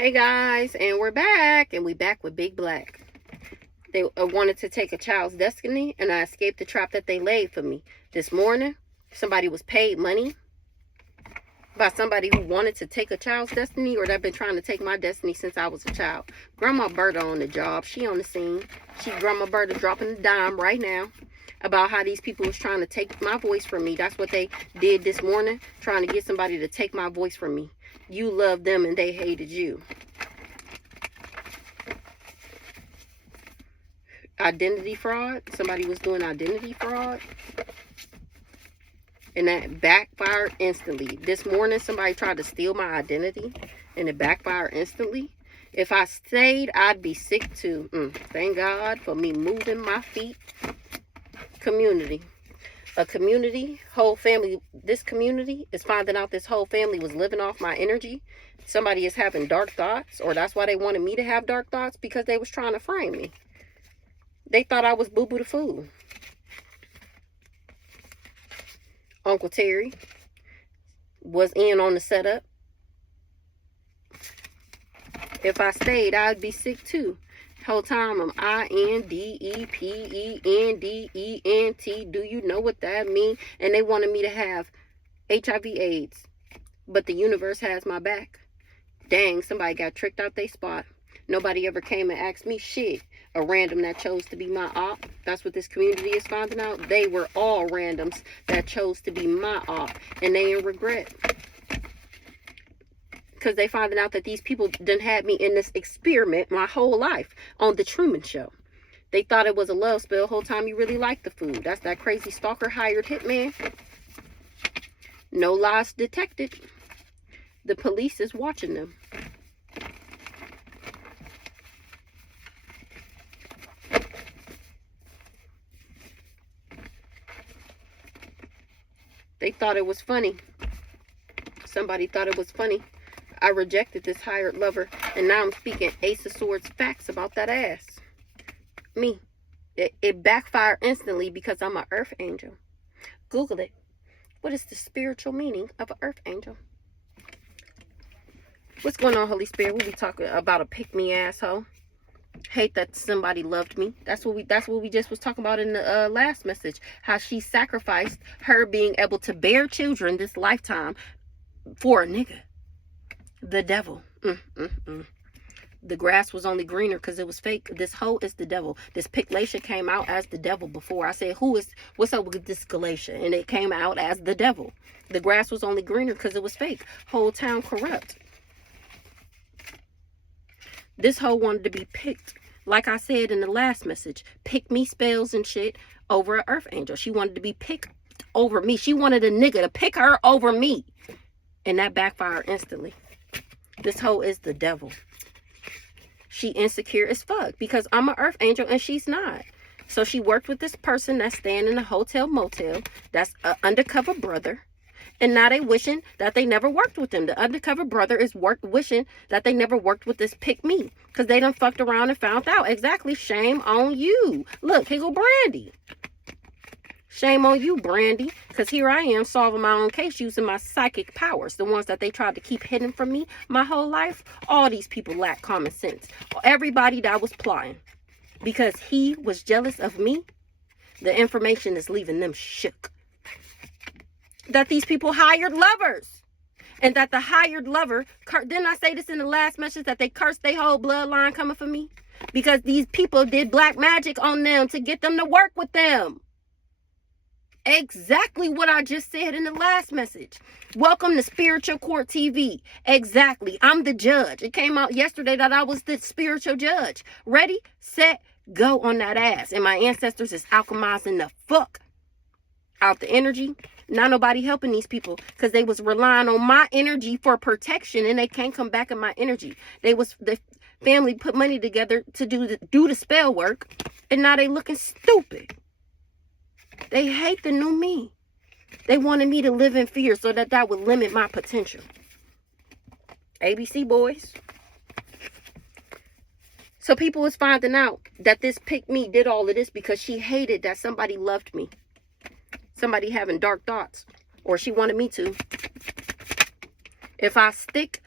Hey guys, and we're back, and we back with Big Black. They wanted to take a child's destiny, and I escaped the trap that they laid for me. This morning, somebody was paid money by somebody who wanted to take a child's destiny, or they've been trying to take my destiny since I was a child. Grandma Berta on the job. She on the scene. Grandma Berta dropping the dime right now about how these people was trying to take my voice from me. That's what they did this morning, trying to get somebody to take my voice from me. You loved them and they hated you. Identity fraud. Somebody was doing identity fraud. And that backfired instantly. This morning, somebody tried to steal my identity. And it backfired instantly. If I stayed, I'd be sick too. Thank God for me moving my feet. Community. A community, whole family. This community is finding out this whole family was living off my energy. Somebody is having dark thoughts, or that's why they wanted me to have dark thoughts, because they was trying to frame me. They thought I was Boo Boo the Fool. Uncle Terry was in on the setup. If I stayed, I'd be sick too. Whole time I'm INDEPENDENT. Do you know what that means? And they wanted me to have HIV/AIDS, but the universe has my back. Dang, somebody got tricked out their spot. Nobody ever came and asked me shit. A random that chose to be my op. That's what this community is finding out. They were all randoms that chose to be my op, and they in regret. Because they finding out that these people done had me in this experiment my whole life on the Truman Show. They thought it was a love spell. Whole time you really liked the food. That's that crazy stalker hired hitman. No lies detected. The police is watching them. They thought it was funny. Somebody thought it was funny. I rejected this hired lover, and now I'm speaking Ace of Swords facts about that ass. Me. It backfired instantly because I'm an earth angel. Google it. What is the spiritual meaning of an earth angel? What's going on, Holy Spirit? We'll be talking about a pick-me asshole. Hate that somebody loved me. That's what we just was talking about in the last message. How she sacrificed her being able to bear children this lifetime for a nigga. The devil. The grass was only greener because it was fake. This hoe is the devil. This Galatian came out as the devil before. I said, what's up with this Galatian? And it came out as the devil. The grass was only greener because it was fake. Whole town corrupt. This hoe wanted to be picked. Like I said in the last message, pick me spells and shit over an earth angel. She wanted to be picked over me. She wanted a nigga to pick her over me. And that backfired instantly. This hoe is the devil. She insecure as fuck because I'm an earth angel and she's not. So she worked with this person that's staying in a hotel motel. That's an undercover brother. And now they wishing that they never worked with him. The undercover brother is wishing that they never worked with this pick me. Because they done fucked around and found out. Exactly. Shame on you. Look, here go Brandy. Shame on you, Brandy. Because here I am solving my own case using my psychic powers. The ones that they tried to keep hidden from me my whole life. All these people lack common sense. Everybody that was plotting. Because he was jealous of me. The information is leaving them shook. That these people hired lovers. And that the hired lover, didn't I say this in the last message, that they cursed their whole bloodline coming for me? Because these people did black magic on them to get them to work with them. Exactly what I just said in the last message. Welcome to Spiritual Court TV. Exactly. I'm the judge. It came out yesterday that I was the spiritual judge. Ready, set, go on that ass. And my ancestors is alchemizing the fuck out the energy. Not nobody helping these people because they was relying on my energy for protection and they can't come back in my energy. The family put money together to do the spell work, and now they looking stupid. They hate the new me. They wanted me to live in fear so that would limit my potential. ABC boys. So people was finding out that this pick me did all of this because she hated that somebody loved me. Somebody having dark thoughts, or she wanted me to. If I'd stick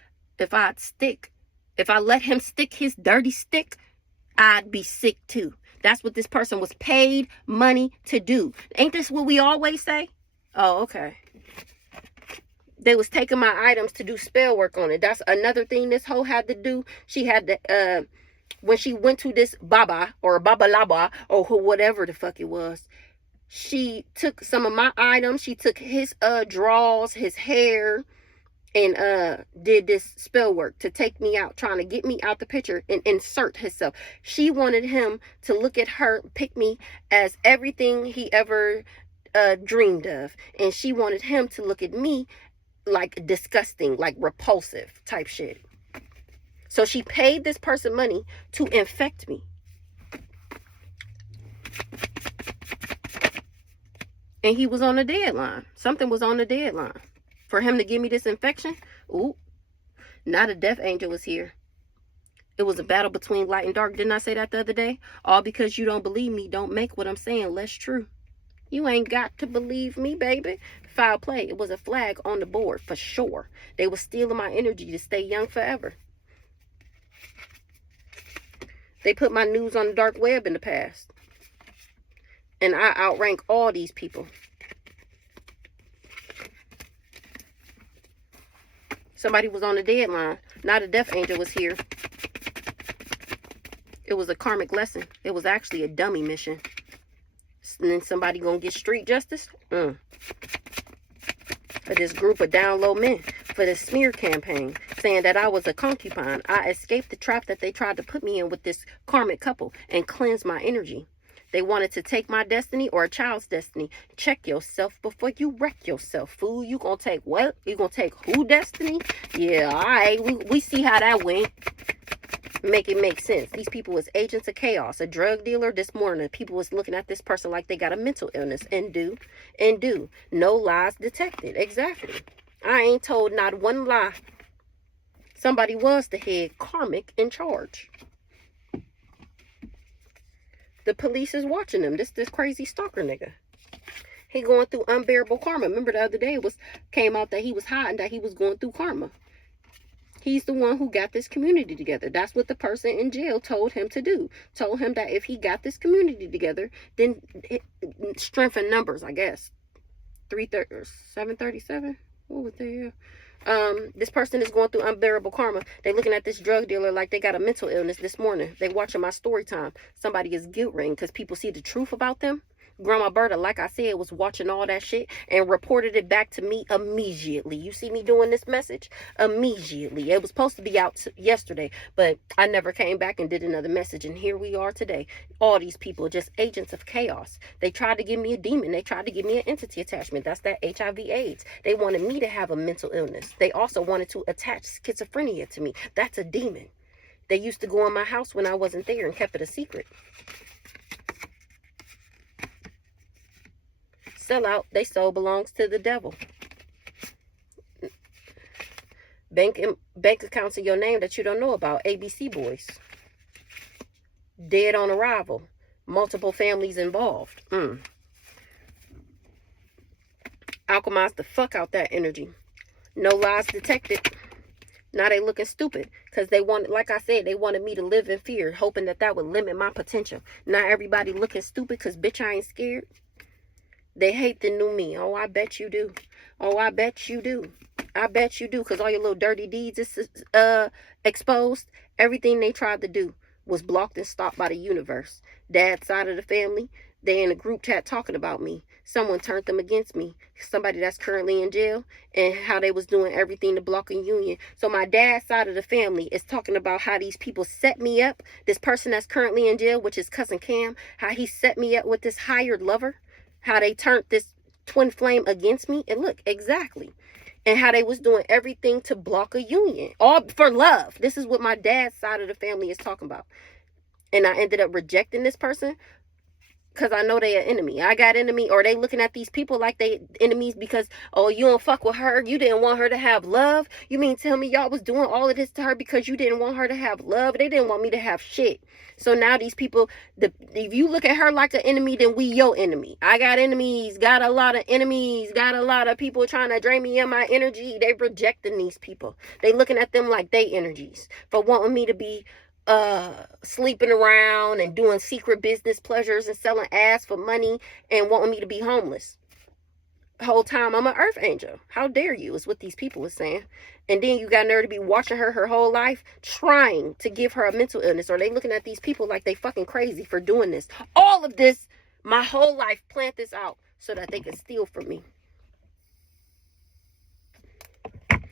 If I let him stick his dirty stick, I'd be sick too. That's what this person was paid money to do. Ain't this what we always say? Oh, okay. They was taking my items to do spell work on it. That's another thing this hoe had to do. She had to, when she went to this baba or baba laba or whatever the fuck it was, she took some of my items. She took his drawers, his hair, and did this spell work to take me out, trying to get me out the picture and insert herself. She wanted him to look at her, pick me as everything he ever dreamed of, and she wanted him to look at me like disgusting, like repulsive type shit. So she paid this person money to infect me. And he was on the deadline. Something was on the deadline for him to give me this infection. Ooh, not a death angel was here. It was a battle between light and dark. Didn't I say that the other day? All because you don't believe me don't make what I'm saying less true. You ain't got to believe me, baby. Foul play. It was a flag on the board for sure. They were stealing my energy to stay young forever. They put my news on the dark web in the past. And I outrank all these people. Somebody was on the deadline. Not a death angel was here. It was a karmic lesson. It was actually a dummy mission. And then somebody gonna get street justice? For this group of down low men. For this smear campaign. Saying that I was a concubine. I escaped the trap that they tried to put me in with this karmic couple. And cleanse my energy. They wanted to take my destiny or a child's destiny. Check yourself before you wreck yourself, fool. You gonna take what? You gonna take who destiny? Yeah, all right. We see how that went. Make it make sense. These people was agents of chaos. A drug dealer this morning. People was looking at this person like they got a mental illness. And do. No lies detected. Exactly. I ain't told not one lie. Somebody was the head karmic in charge. The police is watching him. This crazy stalker nigga. He going through unbearable karma. Remember the other day it came out that he was hiding, that he was going through karma. He's the one who got this community together. That's what the person in jail told him to do. Told him that if he got this community together, then strength in numbers, I guess. 737? What was that? This person is going through unbearable karma. They looking at this drug dealer like they got a mental illness this morning. They watching my story time. Somebody is guilt ridden because people see the truth about them. Grandma Berta, like I said, was watching all that shit and reported it back to me immediately. You see me doing this message? Immediately. It was supposed to be out yesterday, but I never came back and did another message. And here we are today. All these people are just agents of chaos. They tried to give me a demon. They tried to give me an entity attachment. That's that HIV AIDS. They wanted me to have a mental illness. They also wanted to attach schizophrenia to me. That's a demon. They used to go in my house when I wasn't there and kept it a secret. Sell out. They soul belongs to the devil. Bank accounts in your name that you don't know about. ABC boys. Dead on arrival. Multiple families involved. Alchemize the fuck out that energy. No lies detected. Now they looking stupid because they wanted, like I said, they wanted me to live in fear, hoping that would limit my potential. Now everybody looking stupid because bitch, I ain't scared. They hate the new me. Oh, I bet you do. Oh, I bet you do. I bet you do, because all your little dirty deeds is exposed. Everything they tried to do was blocked and stopped by the universe. Dad's side of the family, they in a group chat talking about me. Someone turned them against me. Somebody that's currently in jail, and how they was doing everything to block a union. So my dad's side of the family is talking about how these people set me up. This person that's currently in jail, which is Cousin Cam, how he set me up with this hired lover. How they turned this twin flame against me. And look, exactly. And how they was doing everything to block a union. All for love. This is what my dad's side of the family is talking about. And I ended up rejecting this person Because I know they an enemy. I got enemy, or they looking at these people like they enemies because, oh, you don't fuck with her. You didn't want her to have love. You mean tell me y'all was doing all of this to her because you didn't want her to have love? They didn't want me to have shit. So now these people, if you look at her like an enemy, then we your enemy. I got enemies, got a lot of enemies, got a lot of people trying to drain me of my energy. They rejecting these people. They looking at them like they energies for wanting me to be sleeping around and doing secret business pleasures and selling ass for money and wanting me to be homeless. The whole time I'm an earth angel. How dare you, is what these people are saying. And then you got nerve to be watching her whole life, trying to give her a mental illness. Or they looking at these people like they fucking crazy for doing this. All of this, my whole life, plant this out so that they can steal from me.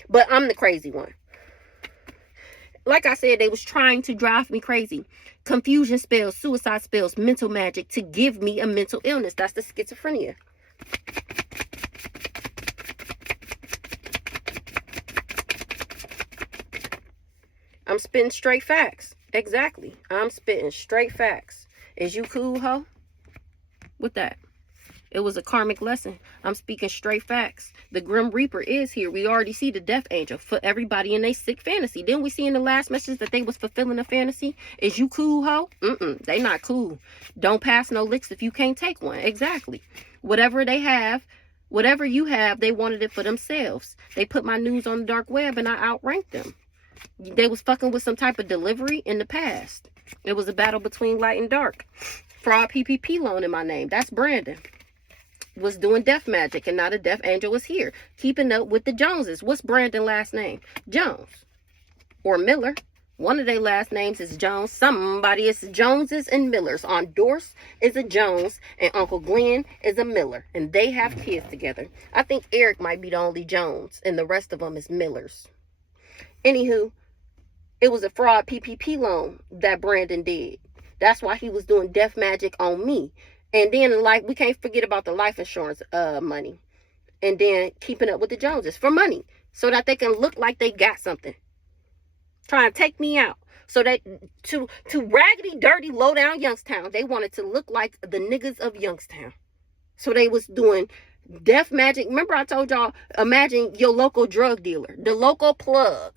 But I'm the crazy one. Like I said, they was trying to drive me crazy. Confusion spells, suicide spells, mental magic to give me a mental illness. That's the schizophrenia. I'm spitting straight facts. Exactly. I'm spitting straight facts. Is you cool, ho? With that? It was a karmic lesson. I'm speaking straight facts. The Grim Reaper is here. We already see the Death Angel for everybody in their sick fantasy. Didn't we see in the last message that they was fulfilling a fantasy? Is you cool, ho? They not cool. Don't pass no licks if you can't take one. Exactly. Whatever they have, whatever you have, they wanted it for themselves. They put my news on the dark web and I outranked them. They was fucking with some type of delivery in the past. It was a battle between light and dark. Fraud PPP loan in my name. That's Brandon. Was doing death magic, and now the Death Angel is here. Keeping up with the Joneses. What's Brandon's last name? Jones. Or Miller. One of their last names is Jones. Somebody is Joneses and Millers. Aunt Doris is a Jones, and Uncle Glenn is a Miller. And they have kids together. I think Eric might be the only Jones, and the rest of them is Millers. Anywho, it was a fraud PPP loan that Brandon did. That's why he was doing death magic on me. And then, like, we can't forget about the life insurance money. And then keeping up with the Joneses for money. So that they can look like they got something. Trying to take me out. So that, to raggedy, dirty, low-down Youngstown, they wanted to look like the niggas of Youngstown. So they was doing death magic. Remember I told y'all, imagine your local drug dealer. The local plug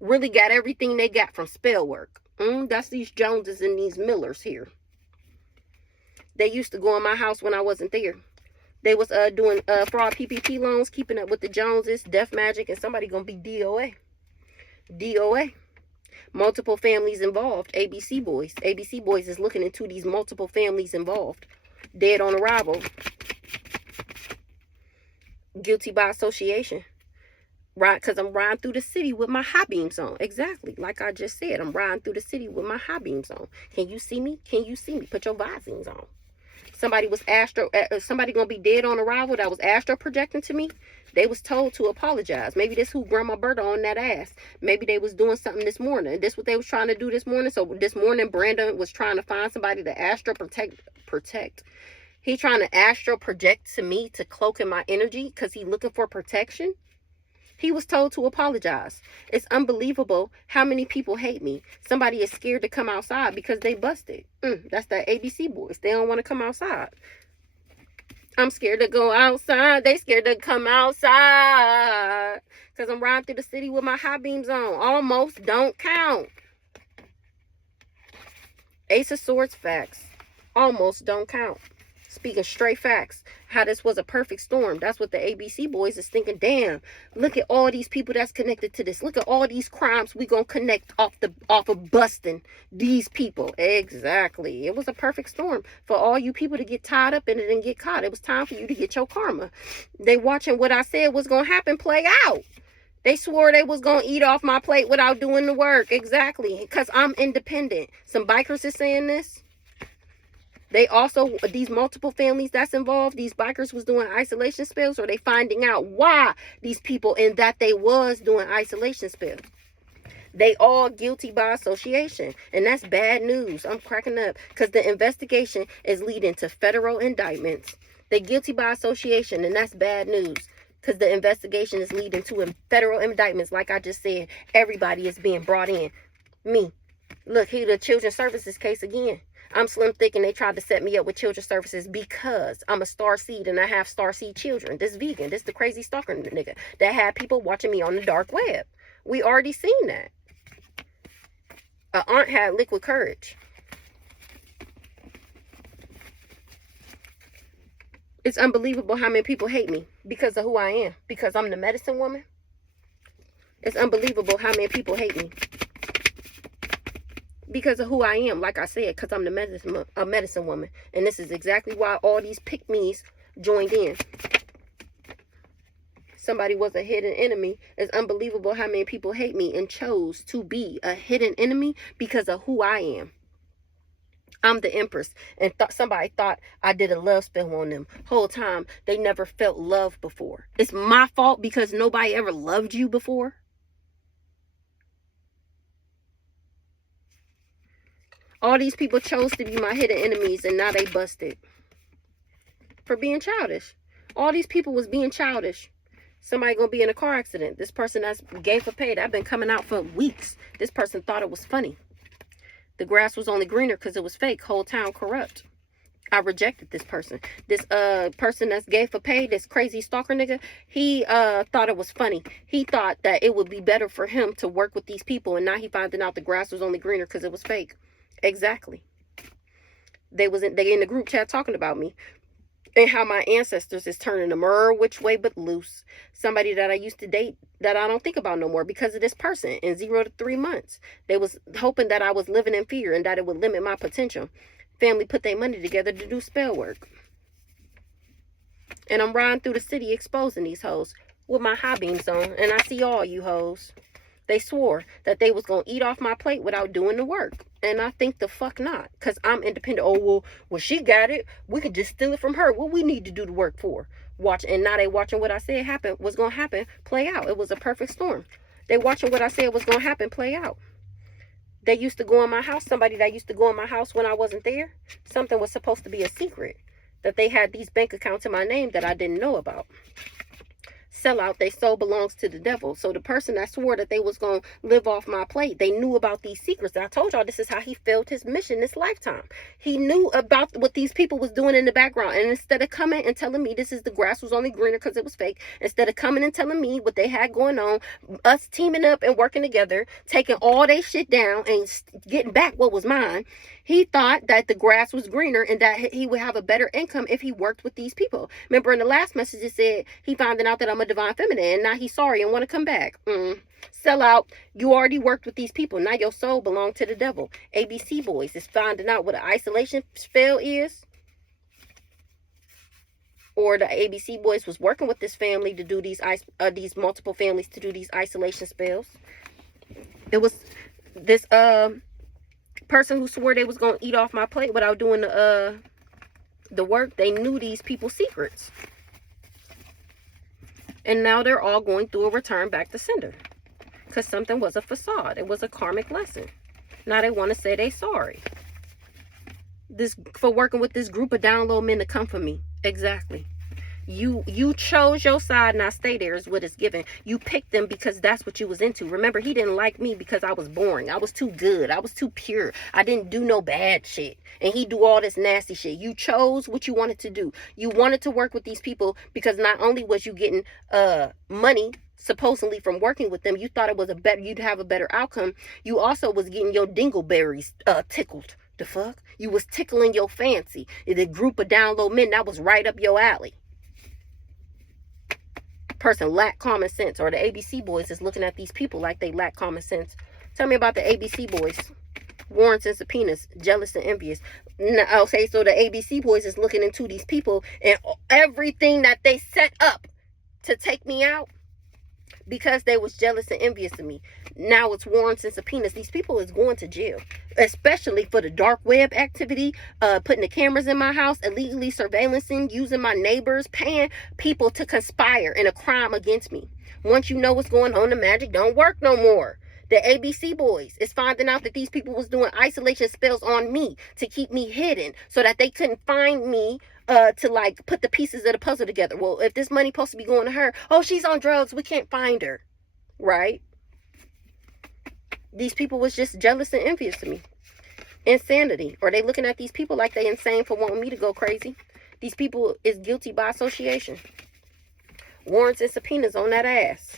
really got everything they got from spell work. That's these Joneses and these Millers here. They used to go in my house when I wasn't there. They was doing fraud PPP loans, keeping up with the Joneses, death magic, and somebody gonna be DOA. DOA. Multiple families involved. ABC Boys. ABC Boys is looking into these multiple families involved. Dead on arrival. Guilty by association. Right, because I'm riding through the city with my high beams on. Exactly. Like I just said, I'm riding through the city with my high beams on. Can you see me? Can you see me? Put your visors on. Somebody was somebody gonna be dead on arrival that was astro projecting to me. They was told to apologize. Maybe this who Grandma Berta on that ass. Maybe they was doing something this morning. This what they was trying to do this morning. So this morning, Brandon was trying to find somebody to astro protect. He trying to astro project to me to cloak in my energy because he looking for protection. He was told to apologize. It's unbelievable how many people hate me. Somebody is scared to come outside because they busted. That's the ABC Boys. They don't want to come outside. I'm scared to go outside. They scared to come outside. Because I'm riding through the city with my high beams on. Almost don't count. Ace of Swords facts. Almost don't count. Speaking straight facts, how this was a perfect storm. That's what the ABC Boys is thinking. Damn, look at all these people that's connected to this. Look at all these crimes we gonna connect off of busting these people. Exactly. It was a perfect storm for all you people to get tied up in it and get caught. It was time for you to get your karma. They watching what I said was gonna happen play out. They swore they was gonna eat off my plate without doing the work. Exactly, because I'm independent. Some bikers is saying this. They also, these multiple families that's involved, these bikers was doing isolation spells, or they finding out why these people and that they was doing isolation spells. They all guilty by association. And that's bad news. I'm cracking up because the investigation is leading to federal indictments. They guilty by association, and that's bad news because the investigation is leading to federal indictments. Like I just said, everybody is being brought in. Me. Look, here the Children's Services case again. I'm slim thick and they tried to set me up with children's services because I'm a star seed and I have star seed children. This vegan, this the crazy stalker nigga that had people watching me on the dark web. We already seen that. Aunt had liquid courage. It's unbelievable how many people hate me because of who I am. Because I'm the medicine woman. It's unbelievable how many people hate me because of who I am. Like I said, because I'm the medicine woman. And this is exactly why all these pick-me's joined in. Somebody was a hidden enemy. It's unbelievable how many people hate me and chose to be a hidden enemy because of who I am. I'm the Empress, and somebody thought I did a love spell on them. Whole time, they never felt love before. It's my fault because nobody ever loved you before. All these people chose to be my hidden enemies, and now they busted for being childish. All these people was being childish. Somebody gonna be in a car accident. This person that's gay for paid. I've been coming out for weeks. This person thought it was funny. The grass was only greener because it was fake. Whole town corrupt. I rejected this person. This person that's gay for pay, this crazy stalker nigga, he thought it was funny. He thought that it would be better for him to work with these people, and now he finding out the grass was only greener because it was fake. Exactly. They in the group chat talking about me. And how my ancestors is turning them which way but loose. Somebody that I used to date that I don't think about no more because of this person in 0 to 3 months. They was hoping that I was living in fear and that it would limit my potential. Family put their money together to do spell work. And I'm riding through the city exposing these hoes with my high beams on. And I see all you hoes. They swore that they was going to eat off my plate without doing the work. And I think the fuck not. Because I'm independent. Oh, well, she got it. We could just steal it from her. What we need to do the work for. Watch. And now they watching what I said happen was going to happen play out. It was a perfect storm. They watching what I said was going to happen play out. They used to go in my house. Somebody that used to go in my house when I wasn't there. Something was supposed to be a secret. That they had these bank accounts in my name that I didn't know about. Sellout, they soul belongs to the devil. So the person that swore that they was going to live off my plate, they knew about these secrets. I told y'all this is how he failed his mission this lifetime. He knew about what these people was doing in the background. And instead of coming and telling me this is the grass was only greener because it was fake, instead of coming and telling me what they had going on, us teaming up and working together, taking all their shit down and getting back what was mine, he thought that the grass was greener and that he would have a better income if he worked with these people. Remember in the last message it said he found out that I'm a divine feminine and now he's sorry and want to come back. Sell out. You already worked with these people. Now your soul belongs to the devil. ABC boys is finding out what an isolation spell is. Or the ABC boys was working with this family to do these multiple families to do these isolation spells. It was this person who swore they was going to eat off my plate without doing the work. They knew these people's secrets. And now they're all going through a return back to sender. Because something was a facade. It was a karmic lesson. Now they want to say they sorry. This for working with this group of down low men to come for me. Exactly. You chose your side, and I stay there is what it's given. You picked them because that's what you was into. Remember, he didn't like me because I was boring. I was too good. I was too pure. I didn't do no bad shit. And he do all this nasty shit. You chose what you wanted to do. You wanted to work with these people because not only was you getting money supposedly from working with them, you thought it was you'd have a better outcome. You also was getting your dingleberries tickled. The fuck? You was tickling your fancy. The group of down low men, that was right up your alley. Person lack common sense, or the ABC boys is looking at these people like they lack common sense. Tell me about the ABC boys. Warrants and subpoenas, jealous and envious. Okay, so the ABC boys is looking into these people and everything that they set up to take me out because they was jealous and envious of me. Now it's warrants and subpoenas. These people is going to jail, especially for the dark web activity, putting the cameras in my house, illegally surveillancing, using my neighbors, paying people to conspire in a crime against me. Once you know what's going on, the magic don't work no more. The ABC boys is finding out that these people was doing isolation spells on me to keep me hidden so that they couldn't find me to like put the pieces of the puzzle together. Well, if this money supposed to be going to her, oh, she's on drugs, we can't find her. Right? These people was just jealous and envious of me. Insanity. Or they looking at these people like they insane for wanting me to go crazy. These people is guilty by association. Warrants and subpoenas on that ass.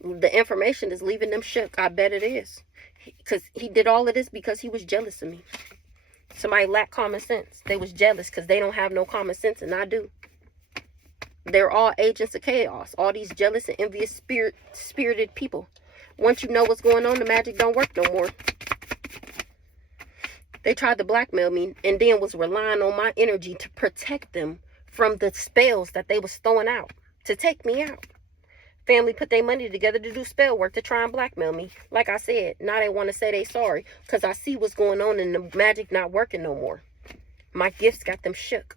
The information is leaving them shook. I bet it is. Because he did all of this because he was jealous of me. Somebody lacked common sense. They was jealous because they don't have no common sense, and I do. They're all agents of chaos. All these jealous and envious spirited people. Once you know what's going on, the magic don't work no more. They tried to blackmail me and then was relying on my energy to protect them from the spells that they was throwing out to take me out. Family put their money together to do spell work to try and blackmail me. Like I said, now they want to say they sorry because I see what's going on and the magic not working no more. My gifts got them shook.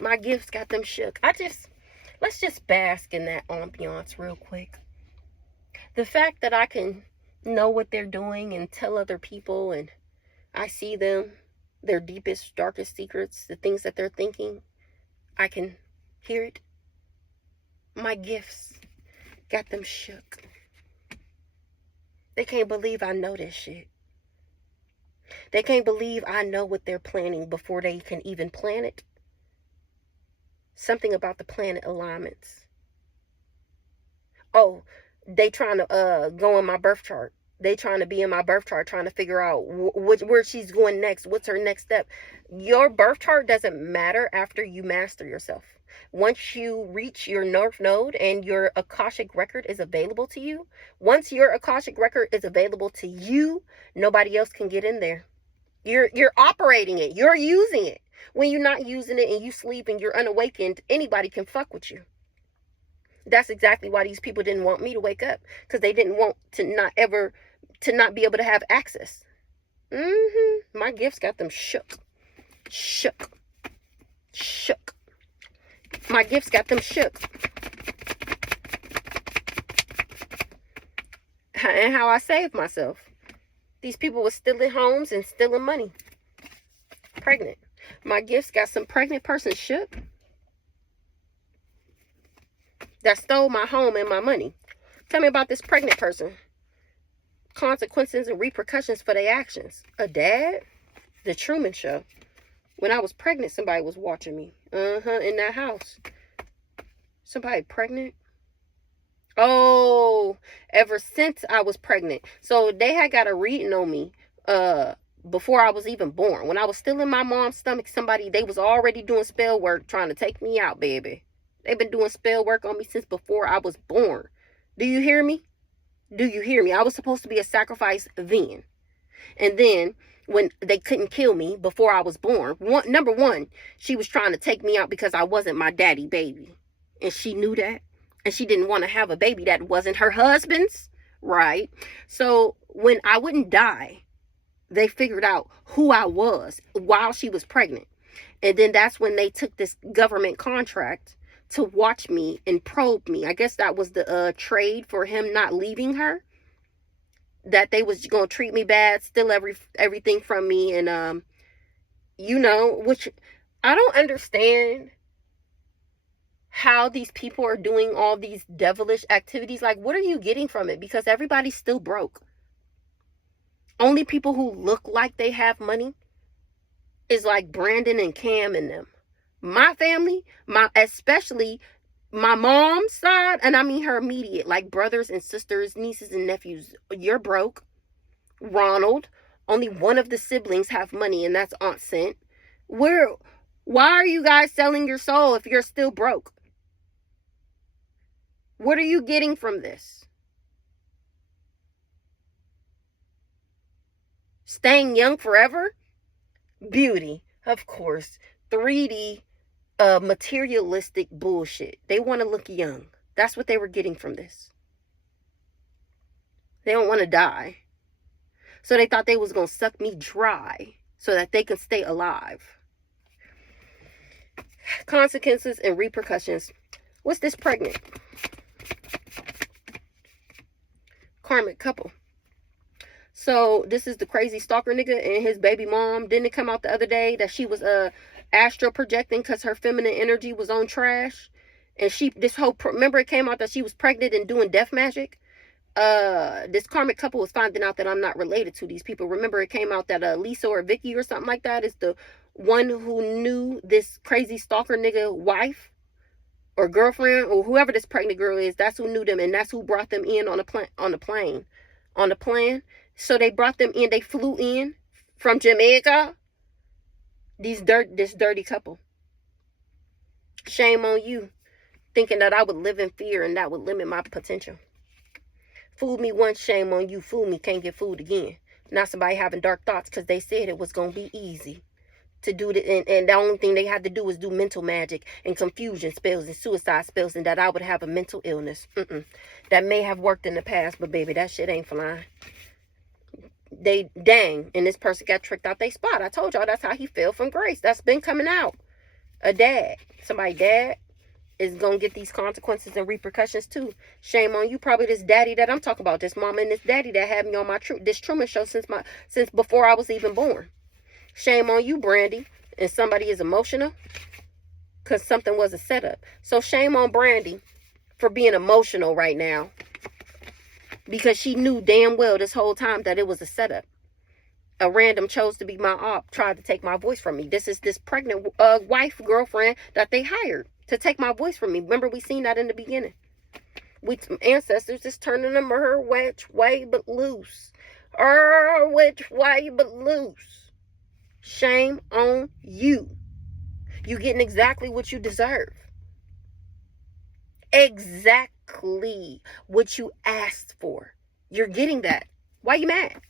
My gifts got them shook. Let's just bask in that ambiance real quick. The fact that I can know what they're doing and tell other people, and I see them, their deepest, darkest secrets, the things that they're thinking, I can hear it. My gifts got them shook. They can't believe I know this shit. They can't believe I know what they're planning before they can even plan it. Something about the planet alignments. Oh, they trying to go in my birth chart. They trying to be in my birth chart, trying to figure out where she's going next. What's her next step? Your birth chart doesn't matter after you master yourself. Once you reach your North Node and your Akashic record is available to you, once your Akashic record is available to you, nobody else can get in there. You're operating it. You're using it. When you're not using it and you sleep and you're unawakened, anybody can fuck with you. That's exactly why these people didn't want me to wake up, because they didn't want to not be able to have access. My gifts got them shook. My gifts got them shook. And how I saved myself. These people were stealing homes and stealing money. Pregnant. My gifts got some pregnant person shook. That stole my home and my money. Tell me about this pregnant person. Consequences and repercussions for their actions. A dad? The Truman Show. When I was pregnant, somebody was watching me. In that house. Somebody pregnant? Oh, ever since I was pregnant. So they had got a reading on me before I was even born. When I was still in my mom's stomach, they was already doing spell work trying to take me out, baby. They've been doing spell work on me since before I was born. Do you hear me? Do you hear me? I was supposed to be a sacrifice then. And then when they couldn't kill me before I was born, number one, she was trying to take me out because I wasn't my daddy baby. And she knew that. And she didn't want to have a baby that wasn't her husband's. Right? So when I wouldn't die, they figured out who I was while she was pregnant. And then that's when they took this government contract to watch me and probe me. I guess that was the trade for him not leaving her. That they was going to treat me bad, steal everything from me. And, which I don't understand how these people are doing all these devilish activities. Like, what are you getting from it? Because everybody's still broke. Only people who look like they have money is like Brandon and Cam and them. My family, especially my mom's side, and I mean her immediate, like brothers and sisters, nieces and nephews, you're broke. Ronald, only one of the siblings have money, and that's Aunt Cent. Why are you guys selling your soul if you're still broke? What are you getting from this? Staying young forever? Beauty, of course. 3D materialistic bullshit. They want to look young. That's what they were getting from this. They don't want to die. So they thought they was going to suck me dry so that they could stay alive. Consequences and repercussions. What's this pregnant? Karmic couple. So this is the crazy stalker nigga and his baby mom. Didn't it come out the other day that she was astral projecting because her feminine energy was on trash? And remember it came out that she was pregnant and doing death magic? this karmic couple was finding out that I'm not related to these people. Remember, it came out that Lisa or Vicky or something like that is the one who knew this crazy stalker nigga wife or girlfriend or whoever this pregnant girl is. That's who knew them, and that's who brought them in on the plane. So they brought them in. They flew in from Jamaica. This dirty couple. Shame on you, thinking that I would live in fear and that would limit my potential. Fooled me once, shame on you. Fool me, can't get fooled again. Now somebody having dark thoughts because they said it was going to be easy to do it. And the only thing they had to do was do mental magic and confusion spells and suicide spells, and that I would have a mental illness. That may have worked in the past, but baby, that shit ain't flying. And this person got tricked out their spot. I told y'all that's how he fell from grace. That's been coming out. Somebody dad is gonna get these consequences and repercussions too. Shame on you. Probably this daddy that I'm talking about, this mama and this daddy that had me on this Truman Show since before I was even born. Shame on you, Brandy. And somebody is emotional because something was a setup. So shame on Brandy for being emotional right now, because she knew damn well this whole time that it was a setup. A random chose to be my op, tried to take my voice from me. This is this pregnant wife, girlfriend that they hired to take my voice from me. Remember, we seen that in the beginning. We ancestors is turning them her which way but loose. Which way but loose. Shame on you. You getting exactly what you deserve. Exactly what you asked for. You're getting that. Why you mad?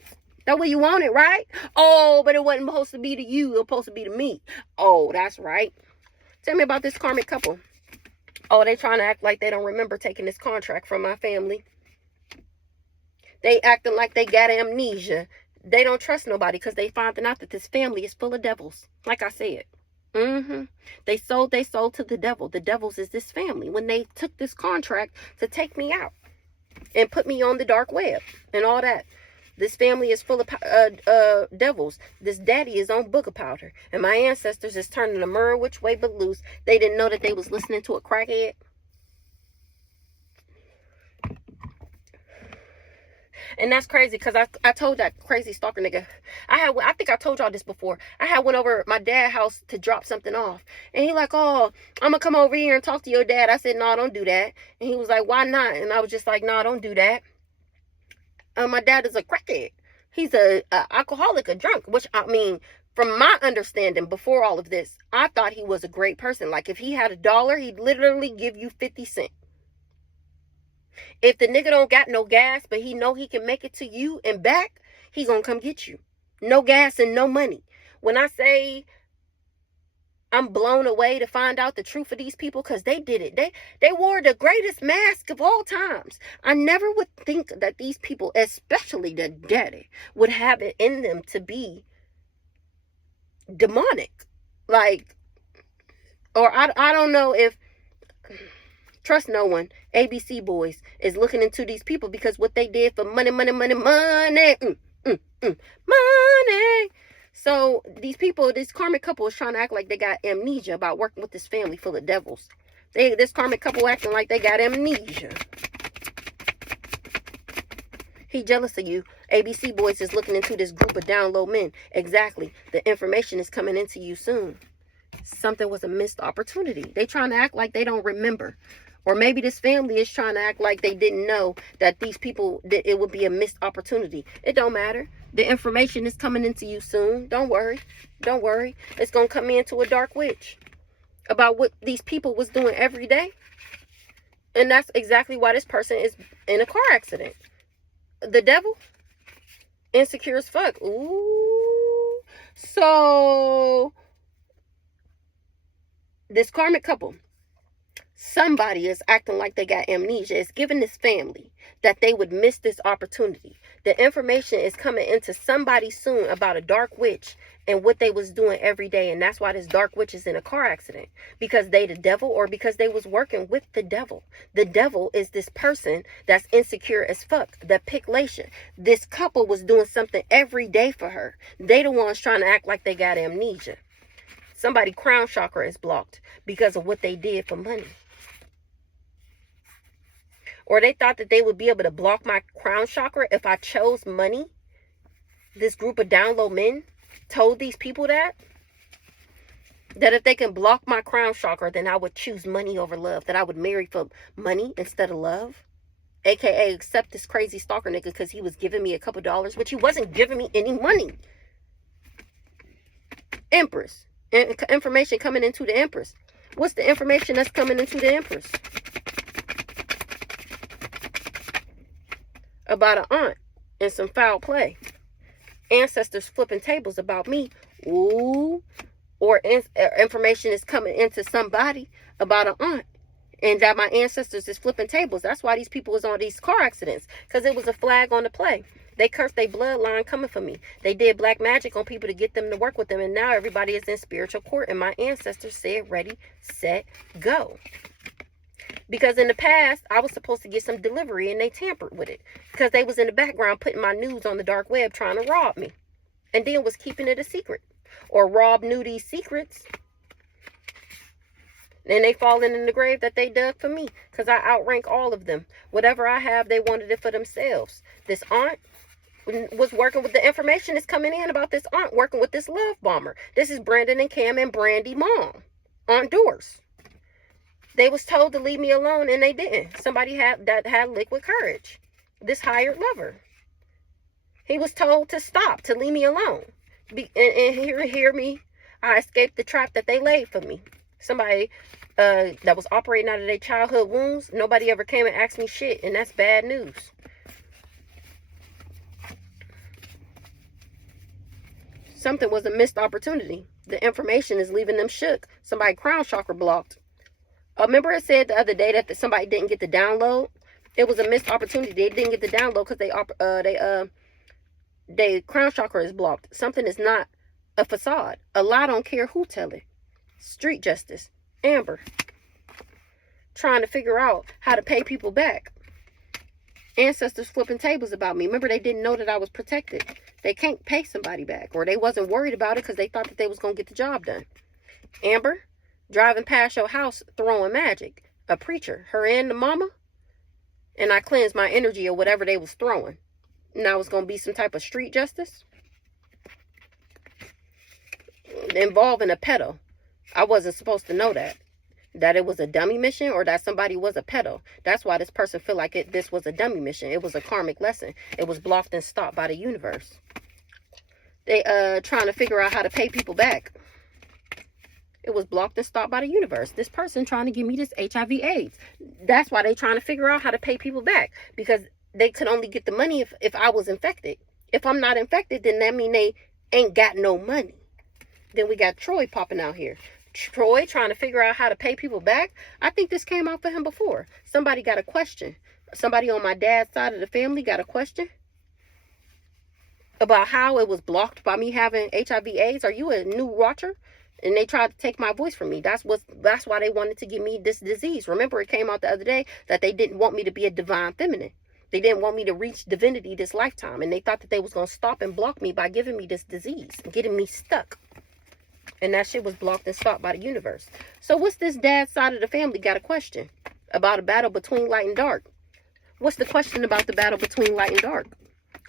That way you want it, right? Oh, but it wasn't supposed to be to you. It was supposed to be to me. Oh, that's right. Tell me about this karmic couple. Oh, they trying to act like they don't remember taking this contract from my family. They acting like they got amnesia. They don't trust nobody because they finding out that this family is full of devils. Like I said. They sold to the devil. The devils is this family. When they took this contract to take me out and put me on the dark web and all that. This family is full of devils. This daddy is on booger powder. And my ancestors is turning the mirror which way but loose. They didn't know that they was listening to a crackhead. And that's crazy because I told that crazy stalker nigga. I think I told y'all this before. I had went over my dad's house to drop something off. And he like, oh, I'm going to come over here and talk to your dad. I said, no, don't do that. And he was like, why not? And I was just like, no, don't do that. My dad is a crackhead. He's a alcoholic, a drunk. Which, I mean, from my understanding before all of this, I thought he was a great person. Like, if he had $1, he'd literally give you 50 cents. If the nigga don't got no gas, but he know he can make it to you and back, he gonna come get you. No gas and no money. When I say I'm blown away to find out the truth of these people, because they did it. They wore the greatest mask of all times. I never would think that these people, especially the daddy, would have it in them to be demonic. Like, or I don't know if, trust no one, ABC boys is looking into these people because what they did for money. So these people, this karmic couple is trying to act like they got amnesia about working with this family full of devils. This karmic couple acting like they got amnesia. He jealous of you. ABC boys is looking into this group of down low men. Exactly. The information is coming into you soon. Something was a missed opportunity. They trying to act like they don't remember. Or maybe this family is trying to act like they didn't know that these people, that it would be a missed opportunity. It don't matter. The information is coming into you soon. Don't worry. Don't worry. It's going to come into a dark witch about what these people was doing every day. And that's exactly why this person is in a car accident. The devil, insecure as fuck. Ooh. So this karmic couple, somebody is acting like they got amnesia. It's giving this family that they would miss this opportunity. The information is coming into somebody soon about a dark witch and what they was doing every day. And that's why this dark witch is in a car accident. Because they the devil, or because they was working with the devil. The devil is this person that's insecure as fuck. The Picklation. This couple was doing something every day for her. They the ones trying to act like they got amnesia. Somebody crown chakra is blocked because of what they did for money. Or they thought that they would be able to block my crown chakra if I chose money. This group of down low men told these people that if they can block my crown chakra, then I would choose money over love. That I would marry for money instead of love. AKA accept this crazy stalker nigga because he was giving me a couple dollars, but he wasn't giving me any money. Empress. Information coming into the Empress. What's the information that's coming into the Empress? About an aunt and some foul play. Ancestors flipping tables about me. Ooh. Or information is coming into somebody about an aunt. And that my ancestors is flipping tables. That's why these people was on these car accidents. Because it was a flag on the play. They cursed their bloodline coming for me. They did black magic on people to get them to work with them. And now everybody is in spiritual court. And my ancestors said, ready, set, go. Because in the past, I was supposed to get some delivery and they tampered with it. Because they was in the background putting my news on the dark web trying to rob me. And then was keeping it a secret. Or Rob knew these secrets. And they falling in the grave that they dug for me. Because I outrank all of them. Whatever I have, they wanted it for themselves. This aunt was working with the information that's coming in about this aunt working with this love bomber. This is Brandon and Cam and Brandy mom. Aunt Doors. They was told to leave me alone and they didn't. Somebody had liquid courage. This hired lover. He was told to stop, to leave me alone. And hear me. I escaped the trap that they laid for me. Somebody that was operating out of their childhood wounds. Nobody ever came and asked me shit. And that's bad news. Something was a missed opportunity. The information is leaving them shook. Somebody crown chakra blocked. Remember it said the other day that somebody didn't get the download? It was a missed opportunity. They didn't get the download because they crown chakra is blocked. Something is not a facade. A lie don't care who tell it. Street justice. Amber. Trying to figure out how to pay people back. Ancestors flipping tables about me. Remember, they didn't know that I was protected. They can't pay somebody back. Or they wasn't worried about it because they thought that they was going to get the job done. Amber. Driving past your house throwing magic. A preacher. Her and the mama. And I cleansed my energy of whatever they was throwing. Now it's going to be some type of street justice. Involving a pedo. I wasn't supposed to know that. That it was a dummy mission or that somebody was a pedo. That's why this person feel like this was a dummy mission. It was a karmic lesson. It was blocked and stopped by the universe. They trying to figure out how to pay people back. It was blocked and stopped by the universe. This person trying to give me this HIV/AIDS. That's why they trying to figure out how to pay people back. Because they could only get the money if I was infected. If I'm not infected, then that mean they ain't got no money. Then we got Troy popping out here. Troy trying to figure out how to pay people back. I think this came out for him before. Somebody got a question. Somebody on my dad's side of the family got a question about how it was blocked by me having HIV/AIDS. Are you a new watcher? And they tried to take my voice from me. That's why they wanted to give me this disease. Remember, it came out the other day that they didn't want me to be a divine feminine. They didn't want me to reach divinity this lifetime. And they thought that they was going to stop and block me by giving me this disease and getting me stuck. And that shit was blocked and stopped by the universe. So what's this dad's side of the family got a question about a battle between light and dark? What's the question about the battle between light and dark?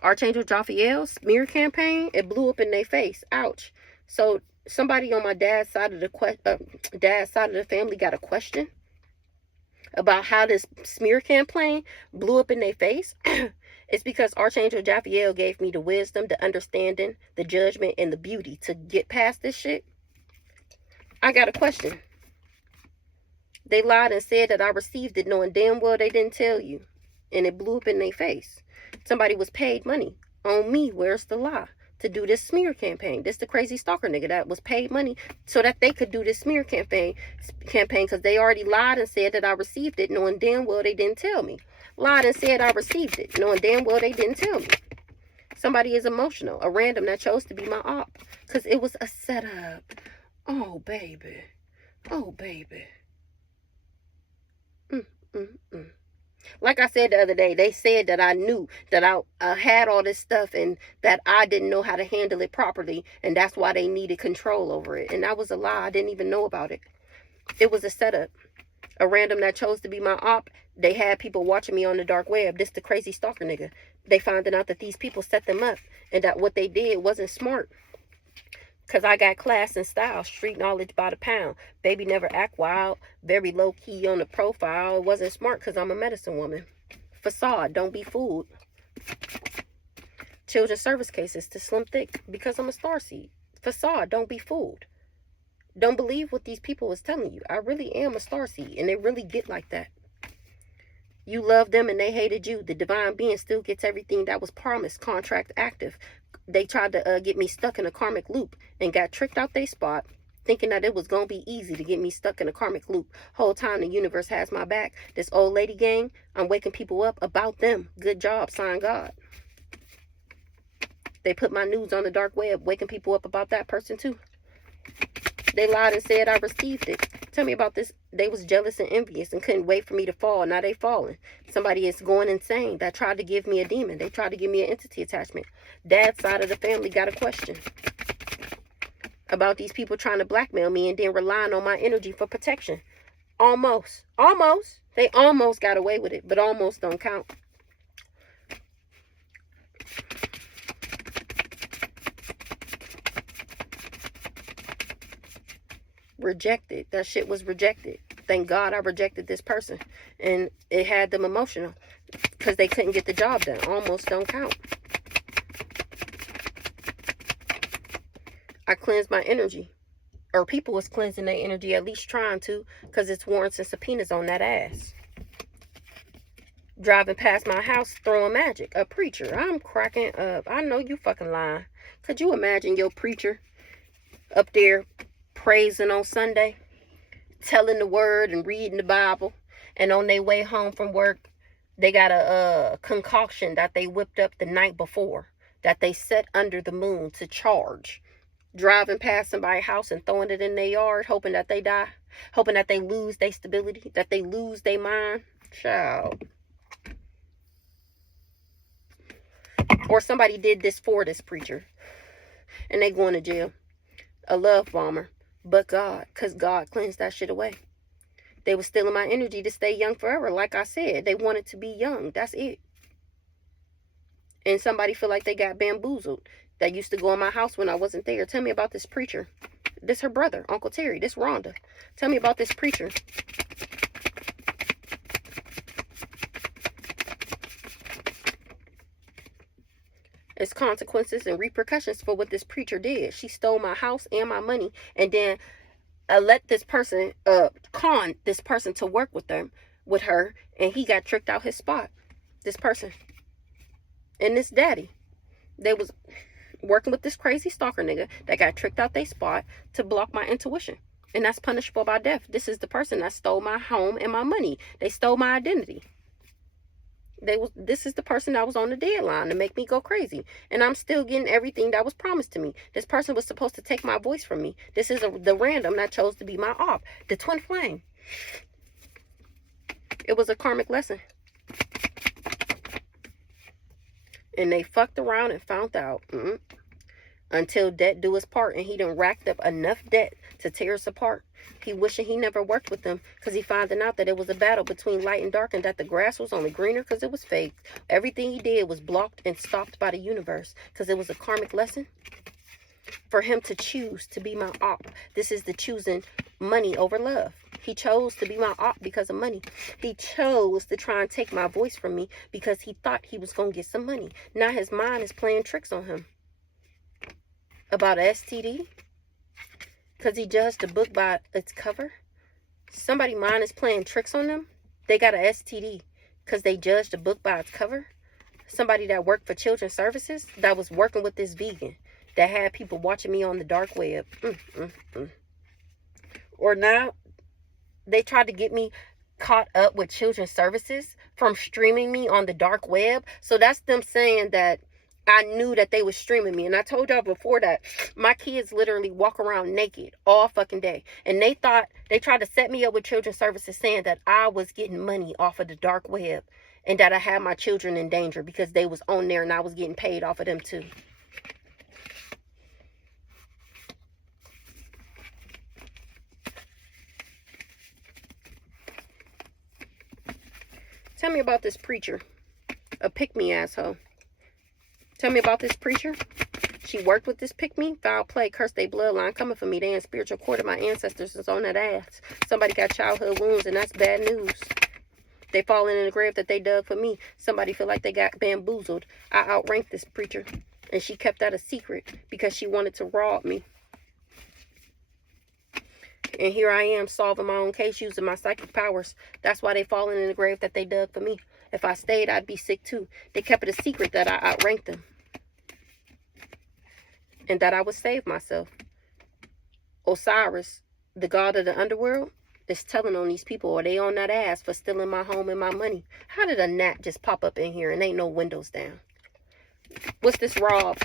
Archangel Jophiel, smear campaign, it blew up in their face. Ouch. So somebody on my dad's side of the family got a question about how this smear campaign blew up in their face. It's because Archangel Jophiel gave me the wisdom, the understanding, the judgment, and the beauty to get past this shit. I got a question. They lied and said that I received it knowing damn well they didn't tell you. And it blew up in their face. Somebody was paid money on me. Where's the lie? To do this smear campaign. This the crazy stalker nigga that was paid money so that they could do this smear campaign because they already lied and said that I received it knowing damn well they didn't tell me. Lied and said I received it knowing damn well they didn't tell me. Somebody is emotional. A random that chose to be my op. Because it was a setup. Oh, baby. Oh, baby. Like I said the other day, they said that I knew that I had all this stuff and that I didn't know how to handle it properly. And that's why they needed control over it. And that was a lie. I didn't even know about it. It was a setup. A random that chose to be my op, they had people watching me on the dark web. This the crazy stalker nigga. They finding out that these people set them up and that what they did wasn't smart. Because I got class and style, street knowledge by the pound. Baby never act wild, very low key on the profile. It wasn't smart because I'm a medicine woman. Facade, don't be fooled. Children's service cases to slim thick because I'm a starseed. Facade, don't be fooled. Don't believe what these people is telling you. I really am a starseed, and they really get like that. You love them and they hated you. The divine being still gets everything that was promised. Contract active. They tried to get me stuck in a karmic loop and got tricked out they spot, thinking that it was going to be easy to get me stuck in a karmic loop. Whole time the universe has my back. This old lady gang, I'm waking people up about them. Good job, sign God. They put my nudes on the dark web, waking people up about that person too. They lied and said I received it. Tell me about this. They was jealous and envious and couldn't wait for me to fall. Now they falling. Somebody is going insane that tried to give me a demon. They tried to give me an entity attachment. Dad's side of the family got a question about these people trying to blackmail me and then relying on my energy for protection. Almost. Almost. They almost got away with it, but almost don't count. Rejected. That shit was rejected. Thank God I rejected this person. And it had them emotional because they couldn't get the job done. Almost don't count. I cleansed my energy. Or people was cleansing their energy, at least trying to, because it's warrants and subpoenas on that ass. Driving past my house throwing magic. A preacher. I'm cracking up. I know you fucking lying. Could you imagine your preacher up there praising on Sunday, telling the word and reading the Bible, and on their way home from work, they got a concoction that they whipped up the night before that they set under the moon to charge, driving past somebody's house and throwing it in their yard, hoping that they die, hoping that they lose their stability, that they lose their mind. Child. Or somebody did this for this preacher and they going to jail. A love bomber. But God, because God cleansed that shit away. They were stealing my energy to stay young forever. Like I said, they wanted to be young. That's it. And somebody feel like they got bamboozled. That used to go in my house when I wasn't there. Tell me about this preacher. This her brother, Uncle Terry. This Rhonda. Tell me about this preacher. It's consequences and repercussions for what this preacher did. She stole my house and my money, and then let this person con this person to work with her, and he got tricked out his spot. This person and this daddy, they was working with this crazy stalker nigga that got tricked out their spot to block my intuition, and that's punishable by death. This is the person that stole my home and my money. They stole my identity. This is the person that was on the deadline to make me go crazy. And I'm still getting everything that was promised to me. This person was supposed to take my voice from me. This is the random that chose to be my op. The twin flame. It was a karmic lesson. And they fucked around and found out. Until debt do his part. And he done racked up enough debt to tear us apart. He wishing he never worked with them because he finding out that it was a battle between light and dark and that the grass was only greener because it was fake. Everything he did was blocked and stopped by the universe because it was a karmic lesson for him to choose to be my op. This is the choosing money over love. He chose to be my op because of money. He chose to try and take my voice from me because he thought he was going to get some money. Now his mind is playing tricks on him about a STD. Because he judged a book by its cover. Somebody's mind is playing tricks on them. They got a STD because they judged a book by its cover. Somebody that worked for children's services that was working with this vegan that had people watching me on the dark web. Or now they tried to get me caught up with children's services from streaming me on the dark web. So that's them saying that I knew that they was streaming me. And I told y'all before that my kids literally walk around naked all fucking day. And they tried to set me up with children's services saying that I was getting money off of the dark web. And that I had my children in danger because they was on there and I was getting paid off of them too. Tell me about this preacher. A pick-me asshole. Tell me about this preacher. She worked with this pick-me. Foul play, curse they bloodline coming for me. They in spiritual court of my ancestors is on that ass. Somebody got childhood wounds, and that's bad news. They falling in the grave that they dug for me. Somebody feel like they got bamboozled. I outranked this preacher, and she kept that a secret because she wanted to rob me. And here I am solving my own case using my psychic powers. That's why they falling in the grave that they dug for me. If I stayed, I'd be sick too. They kept it a secret that I outranked them. And that I would save myself. Osiris, the god of the underworld, is telling on these people, or they on that ass for stealing my home and my money. How did a gnat just pop up in here and ain't no windows down? What's this rob?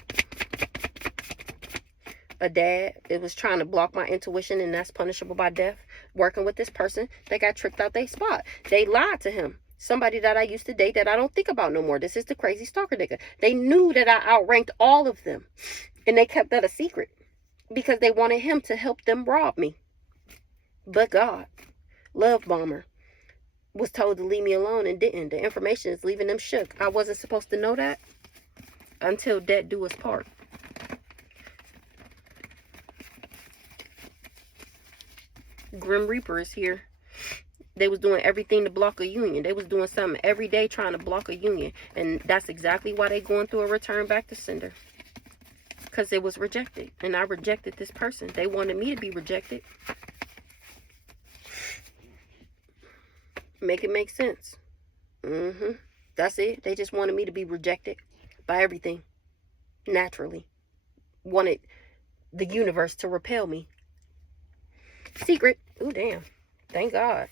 A dad. It was trying to block my intuition, and that's punishable by death. Working with this person, they got tricked out their spot. They lied to him. Somebody that I used to date that I don't think about no more. This is the crazy stalker nigga. They knew that I outranked all of them. And they kept that a secret. Because they wanted him to help them rob me. But God, love bomber, was told to leave me alone and didn't. The information is leaving them shook. I wasn't supposed to know that until death do us part. Grim Reaper is here. They was doing everything to block a union. They was doing something every day trying to block a union. And that's exactly why they going through a return back to sender. Because it was rejected. And I rejected this person. They wanted me to be rejected. Make it make sense. That's it. They just wanted me to be rejected by everything. Naturally. Wanted the universe to repel me. Secret. Ooh, damn. Thank God.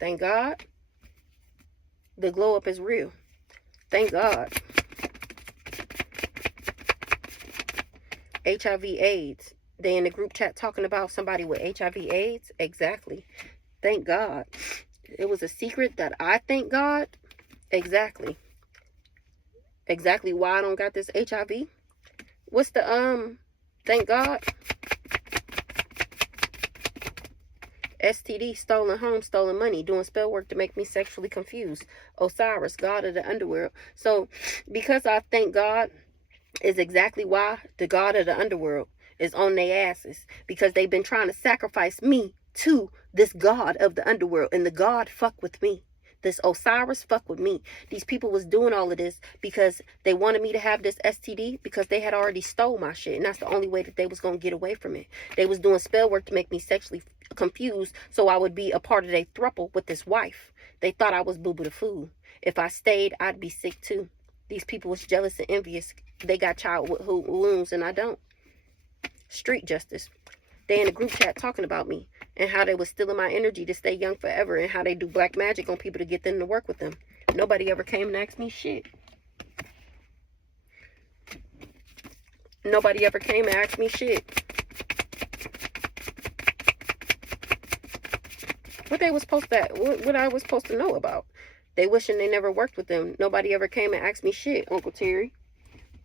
Thank God. The glow up is real. Thank God. HIV AIDS. They in the group chat talking about somebody with HIV AIDS. Exactly. Thank God. It was a secret that I thank God. Exactly. Exactly why I don't got this HIV. What's the thank God? STD, stolen home, stolen money, doing spell work to make me sexually confused. Osiris, god of the underworld. So, because I thank God is exactly why the god of the underworld is on their asses. Because they've been trying to sacrifice me to this god of the underworld. And the god fuck with me. This Osiris fuck with me. These people was doing all of this because they wanted me to have this STD because they had already stole my shit. And that's the only way that they was going to get away from it. They was doing spell work to make me sexually confused so I would be a part of their throuple with this wife. They thought I was Boo Boo the Fool. If I stayed, I'd be sick too. These people was jealous and envious. They got childhood wounds and I don't. Street justice. They in the group chat talking about me and how they was stealing my energy to stay young forever and how they do black magic on people to get them to work with them. Nobody ever came and asked me shit. Nobody ever came and asked me shit. What they was supposed to, what I was supposed to know about. They wishing they never worked with them. Nobody ever came and asked me shit, Uncle Terry.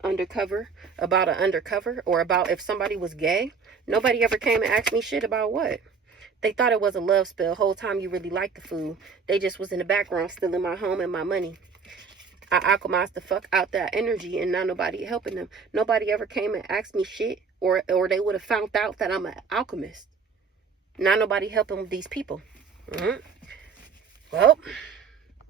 Undercover, about an undercover, or about if somebody was gay. Nobody ever came and asked me shit about what. They thought it was a love spell. Whole time you really liked the food. They just was in the background stealing my home and my money. I alchemized the fuck out that energy and now nobody helping them. Nobody ever came and asked me shit, or they would have found out that I'm an alchemist. Now nobody helping with these people. Well,